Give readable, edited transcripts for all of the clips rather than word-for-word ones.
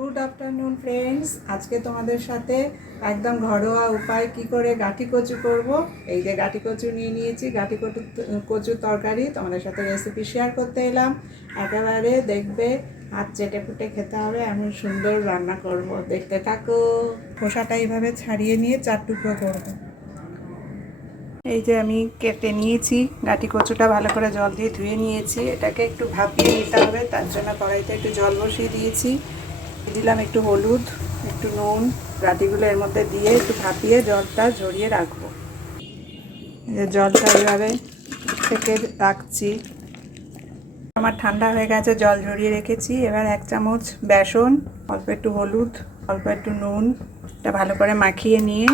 Good afternoon friends. আজকে তোমাদের সাথে একদম ঘরোয়া উপায় কি করে গাঁটি কচু করব। এই যে গাঁটি কচু নিয়ে নিয়েছি, গাঁটি কচুর তরকারি তোমাদের সাথে রেসিপি শেয়ার করতে এলাম। একেবারে দেখবে হাত চেটে ফুটে খেতে হবে, এমন সুন্দর রান্না করব, দেখতে থাকো। খোসাটা এইভাবে ছাড়িয়ে নিয়ে 4 টুকরো করব। এই যে আমি কেটে নিয়েছি গাঁটি কচুটা, ভালো করে জল দিয়ে ধুয়ে নিয়েছি। এটাকে একটু ভাপিয়ে নিতে হবে, তার জন্য কড়াইতে একটু জল বসিয়ে দিয়েছি। দিলাম একটু হলুদ, একটু নুন, গাঁটিগুলো এর মধ্যে দিয়ে একটু ভাপিয়ে জলটা ঝরিয়ে রাখবো। যে জলটা এইভাবে থেকে রাখছি, আমার ঠান্ডা হয়ে গেছে, জল ঝরিয়ে রেখেছি। এবার 1 চামচ বেসন, অল্প একটু হলুদ, অল্প একটু নুন, এটা ভালো করে মাখিয়ে নিয়ে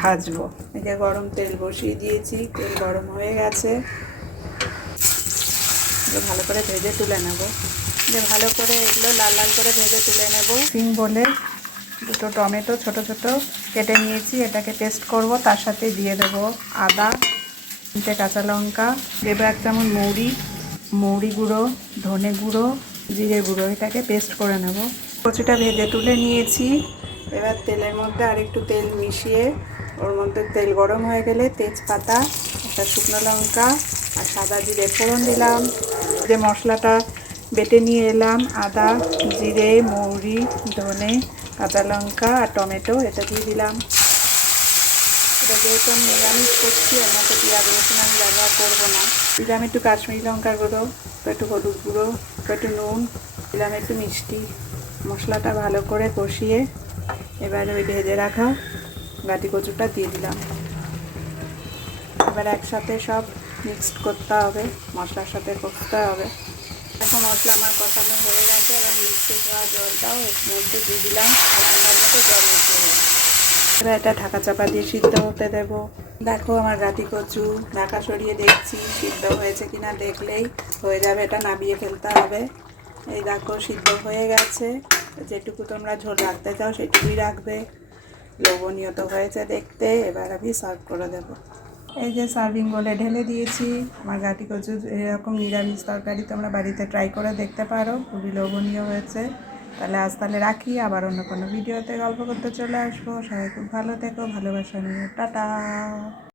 ভাজবো। এই যে গরম তেল বসিয়ে দিয়েছি, তেল গরম হয়ে গেছে, ভালো করে ভেজে তুলে নেব। যে ভালো করে এগুলো লাল লাল করে ভেজে তুলে নেব। সিং বলে দুটো টমেটো ছোট ছোট কেটে নিয়েছি, এটাকে পেস্ট করব। তার সাথে দিয়ে দেব আদা, 3টে কাঁচা লঙ্কা, দেবো 1 চামচ মৌরি গুঁড়ো, ধনে গুঁড়ো, জিরে গুঁড়ো, এটাকে পেস্ট করে নেব। কচুটা ভেজে তুলে নিয়েছি। এবার তেলের মধ্যে আরেকটু তেল মিশিয়ে, ওর মধ্যে তেল গরম হয়ে গেলে তেজপাতা, একটা শুকনো লঙ্কা আর সাদা জিরে ফোড়ন দিলাম। যে মশলাটা বেটে নিয়ে এলাম, আদা, জিরে, মৌরি, ধনে, কাঁচা লঙ্কা আর টমেটো, এটা দিয়ে দিলাম। এটা যেহেতু আমি নিরামিষ করছি, এর মধ্যে পেঁয়াজ রসুন আমি ব্যবহার করবো না। দিলাম একটু কাশ্মীরি লঙ্কার গুঁড়ো, একটু হলুদ গুঁড়ো, একটু নুন, দিলাম একটু মিষ্টি। মশলাটা ভালো করে কষিয়ে এবারে ওই ভেজে রাখা গাঁটি কচুটা দিয়ে দিলাম। এবার একসাথে সব মিক্সড করতে হবে, মশলার সাথে কষতে হবে। এখন মশলা আমার কষানো হয়ে গেছে, এবার মিক্সে খাওয়া জলটাও এর মধ্যে দিয়ে দিলাম। আর মতো জল মিশিয়ে দেবো। এবার এটা ঢাকা চাপা দিয়ে সিদ্ধ হতে দেবো। দেখো আমার গাঁটি কচু, ঢাকা সরিয়ে দেখছি সিদ্ধ হয়েছে কিনা, দেখলেই হয়ে যাবে, এটা নামিয়ে ফেলতে হবে। এই দেখো সিদ্ধ হয়ে গেছে। যেটুকু তোমরা ঝোল রাখতে চাও সেটুকুই রাখবে। লোভনীয় তো হয়েছে দেখতে। এবার আমি সার্ভ করে দেবো। এই যে সার্ভিং বলে ঢেলে দিয়েছি আমার গাঁটি কচু। এরকম নিরামিষ তরকারি তোমরা বাড়িতে ট্রাই করে দেখতে পারো, খুবই লোভনীয় হয়েছে। তাহলে রাখি, আবার অন্য কোনো ভিডিওতে গল্প করতে চলে আসবো। সবাই খুব ভালো থেকো, ভালোবাসা নিয়ে টাটা।